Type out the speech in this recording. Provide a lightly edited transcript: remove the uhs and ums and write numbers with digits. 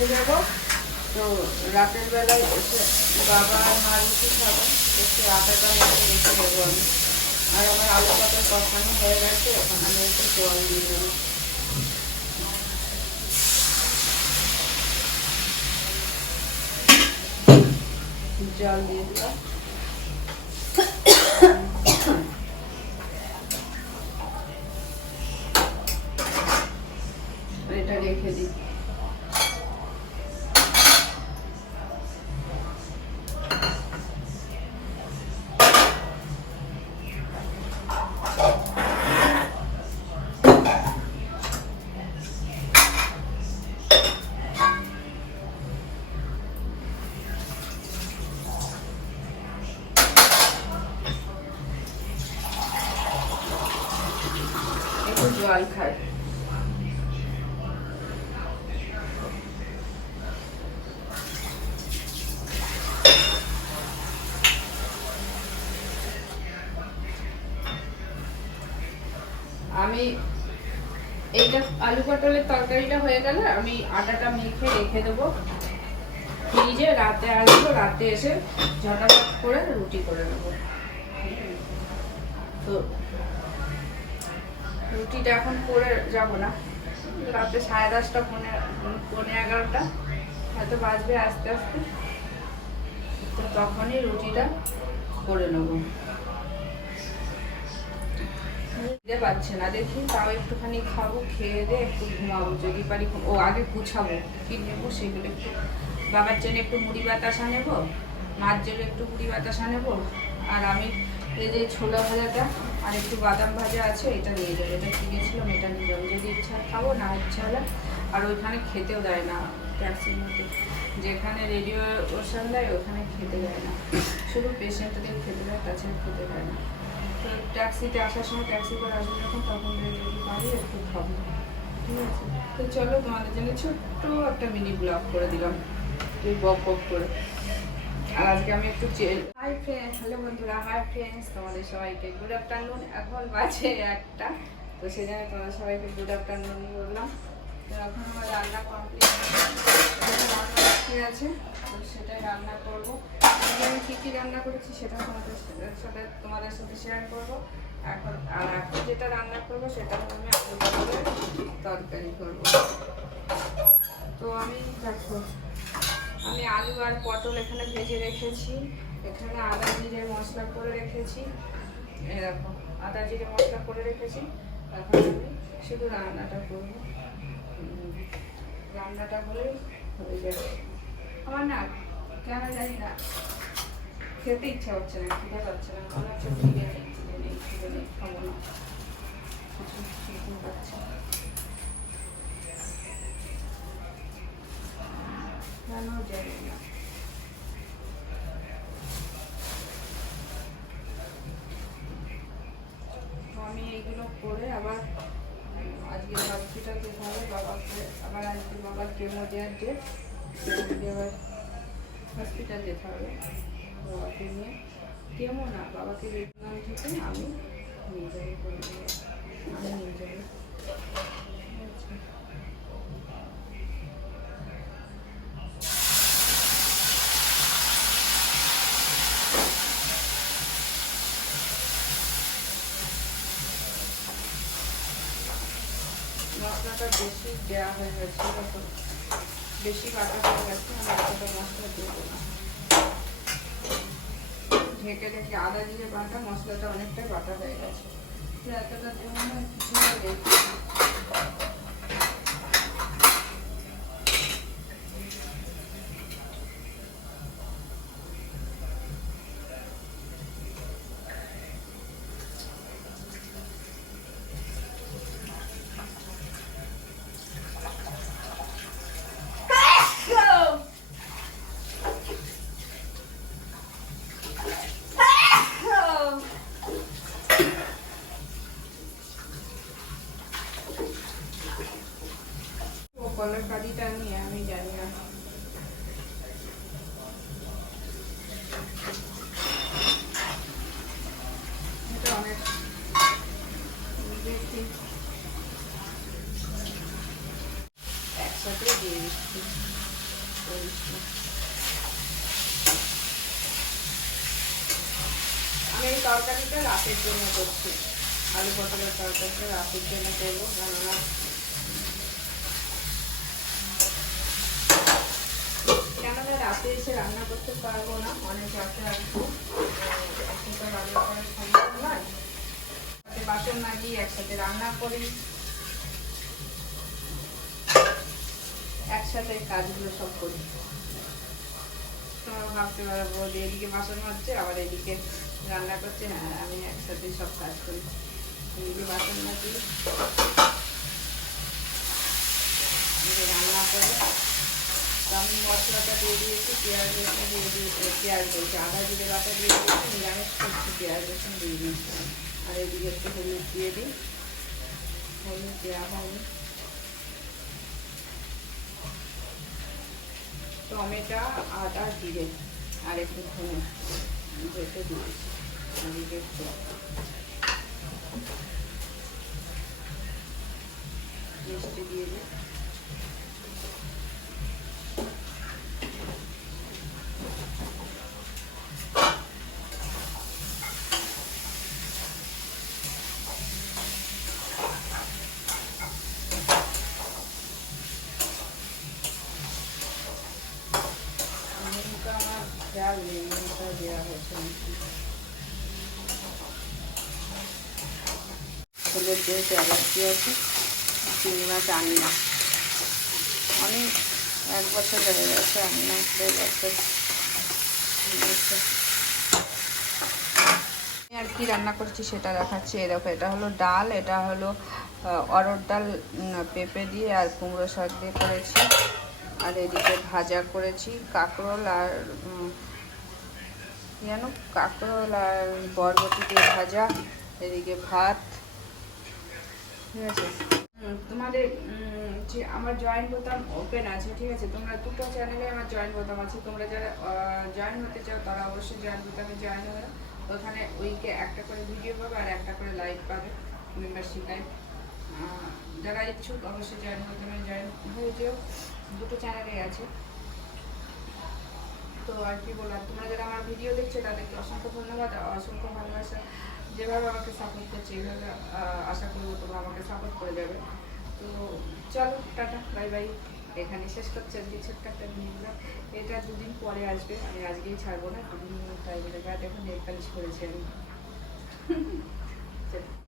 রেখে দেবো। তো রাতের বেলায় এসে বাবা আর মা রুটি খাবো, একটু আটাটা মেখে রেখে দেবো আমি। আর আমার আলু পটল কষানো হয়ে গেছে, ওখানে আমি একটু জল দিয়ে দেবো। জল দিয়ে দিলাম। এটা রেখে দিই। একটু জল খাই। আমি এইটা আলু পটলের তরকারিটা হয়ে গেলে আমি আটাটা মেখে রেখে দেবো ফ্রিজে। রাতে আসবো, রাতে এসে ঝটাপট করে রুটি করে নেবো। তো রুটিটা এখন করে যাব না, রাতে 10:30 পৌনে 11টা হয়তো বাজবে আস্তে আস্তে। তো তখনই রুটিটা করে নেবো। বুঝতে পারছে না, দেখি তাও একটুখানি খাবো, খেয়ে দিয়ে একটু ঘুমাবো যদি পারি। ও আগে গুছাবো কি নেবো সেগুলো একটু। বাবার জন্য একটু মুড়ি বাতাসা নেবো, মার জন্য একটু মুড়ি বাতাসা নেবো। আর আমি এই যে ছোলা ভাজাটা আর একটু বাদাম ভাজা আছে, এটা নিয়ে যাবো। এটা কিনেছিলাম, এটা নিয়ে যাবো। যদি ইচ্ছা খাবো, না ইচ্ছা হলে। আর ওইখানে খেতেও দেয় না ট্যাক্সির মধ্যে, যেখানে রেডিও ওশান দেয় ওখানে খেতে দেয় না, শুধু পেশেন্টদের খেতে দেয়, তাছাড়া খেতে দেয় না। তো ট্যাক্সিতে আসার সময় ট্যাক্সি করে আসবো যখন, তখন যদি পারি একটু খাবো, ঠিক আছে? তো চলো, তোমাদের জন্য ছোট্ট একটা মিনি ব্লগ করে দিলাম, তুই বক বক করে। আর আজকে আমি একটু হাই ফ্রেন্ডস, হ্যালো বন্ধুরা, হাই ফ্রেন্ডস, তোমাদের সবাইকে গুড আফটারনুন। এখন বাজে 1টা, তো সেই জন্য তোমাদের সবাইকে গুড আফটারনুন বললাম। তো এখন আমার রান্না কমপ্লিট, রান্না বাকি আছে, তো সেটাই রান্না করবো। আমি কী কী রান্না করেছি সেটা তোমাদের সাথে শেয়ার করবো এখন। আর এখন যেটা রান্না করবো সেটা আমি আলু পটলের তরকারি করবো। তো আমি দেখো, আমি আলু আর পটল এখানে ভেজে রেখেছি, এখানে আদা জিরে মশলা করে রেখেছি, এরকম আদা জিরে মশলা করে রেখেছি। এখন আমি শুধু রান্নাটা করবো, রান্নাটা হলেই হয়ে যাবে। আমার না কেন জানি না খেতে ইচ্ছা হচ্ছে না, খিদে পাচ্ছে না, মনে হচ্ছে খিদে নেই, খিদে নেই, খিদে নেই, খাবো না, কিছু পাচ্ছে না, কেন জানি না। আমি এইগুলো করে আবার আজকে হসপিটাল যেতে হবে বাবাকে, আবার আজকে বাবার কেমো দেওয়ার ডেট, আবার হসপিটাল যেতে হবে বাবাকে নিয়ে। কেমো না, বাবাকে বেতন থেকে আমি নিয়ে যাবো, করে দেবো, আমি নিয়ে যাবো। মশলাটা বেশি দেওয়া হয়ে গেছে, তখন বেশি বাটা হয়ে গেছে, আমি এতটা মশলা দেবো না। ঢেকে ঢেকে আদা জিরে বাটা, মশলাটা অনেকটাই বাটা হয়ে গেছে, এতটা দেবো না, কিছু নেই। আমি এই তরকারিটা রাতের জন্য করছি, আলু পটলের তরকারিটা রাতের জন্য করবো, কেননা রাতে এসে রান্না করতে পারবো না, অনেক রাতে আসবো, এখন তো রান্না করার সম্ভব নয়। বাসন মাজি, একসাথে রান্না করি, একসাথে কাজগুলো সব করি। তোমরা ভাবতে পারো বৌদি এদিকে বাসন মাজছে আবার এদিকে রান্না করছে, হ্যাঁ আমি একসাথে সব কাজ করি। এদিকে বাসন মাজি, এদিকে রান্না করি। তো আমি মশলাটা দিয়ে দিয়েছি, পেঁয়াজ রসুন দিয়ে দিয়েছি, পেঁয়াজ দিয়েছি, আদা জিরে বাটা দিয়ে দিয়েছি, নিরামিষ করছি, পেঁয়াজ রসুন দিয়ে দিয়েছি। আর এদিকে একটু হলুদ দিয়ে দিই, হলুদ দেওয়া হয়নি। টমেটো, আদা, জিরে আর একটু ধনে যেতে দিয়েছি, এদিকে একটু মিষ্টি দিয়ে দিই। আমার খেয়াল নেই নুনটা দেওয়া হয়েছে নাকি। ছেলের যেহেতু অ্যালার্জি আছে, চিংড়ি মাছ আনি না, অনেক 1 বছর হয়ে গেছে আনি না, 1.5 বছর। আর কি রান্না করছি সেটা দেখাচ্ছি। এই দেখো, এটা হলো ডাল, এটা হলো অরহর ডাল পেঁপে দিয়ে আর কুমড়ো শাক দিয়ে করেছি। আর এদিকে ভাজা করেছি কাঁকরোল আর জানো কাঁকরোল আর বরবটি দিয়ে ভাজা। এদিকে ভাত, ঠিক আছে। তোমাদের যে আমার জয়েন বোতাম ওপেন আছে, ঠিক আছে। তোমরা দুটো চ্যানেলে আমার জয়েন বোতাম আছে, তোমরা যারা জয়েন হতে চাও তারা অবশ্যই জয়েন বোতামে জয়েন হয়ে ওখানে উইকে একটা করে ভিডিও পাবে আর একটা করে লাইভ পাবে, মেম্বারশিপ লাইভ। যারা ইচ্ছুক অবশ্যই জয়েন বোতামে জয়েন হয়ে যেও, দুটো চ্যানেলে আছে। তো আর কি বলার, তোমরা যারা আমার ভিডিও দেখছো তাদেরকে অসংখ্য ধন্যবাদ, অসংখ্য ভালোবাসা। যেভাবে আমাকে সাপোর্ট করছে এইভাবে আশা করবো তোমরা আমাকে সাপোর্ট করে যাবে। তো চলো, টাটা, বাই বাই। এখানে শেষ করছি আজকে ছোট্ট একটা ভিডিও। এটা 2 দিন পরে আসবে, আমি আজকেই ছাড়বো না, 2 দিন টাইম লেগে। এখন নেল পালিশ করেছি আমি।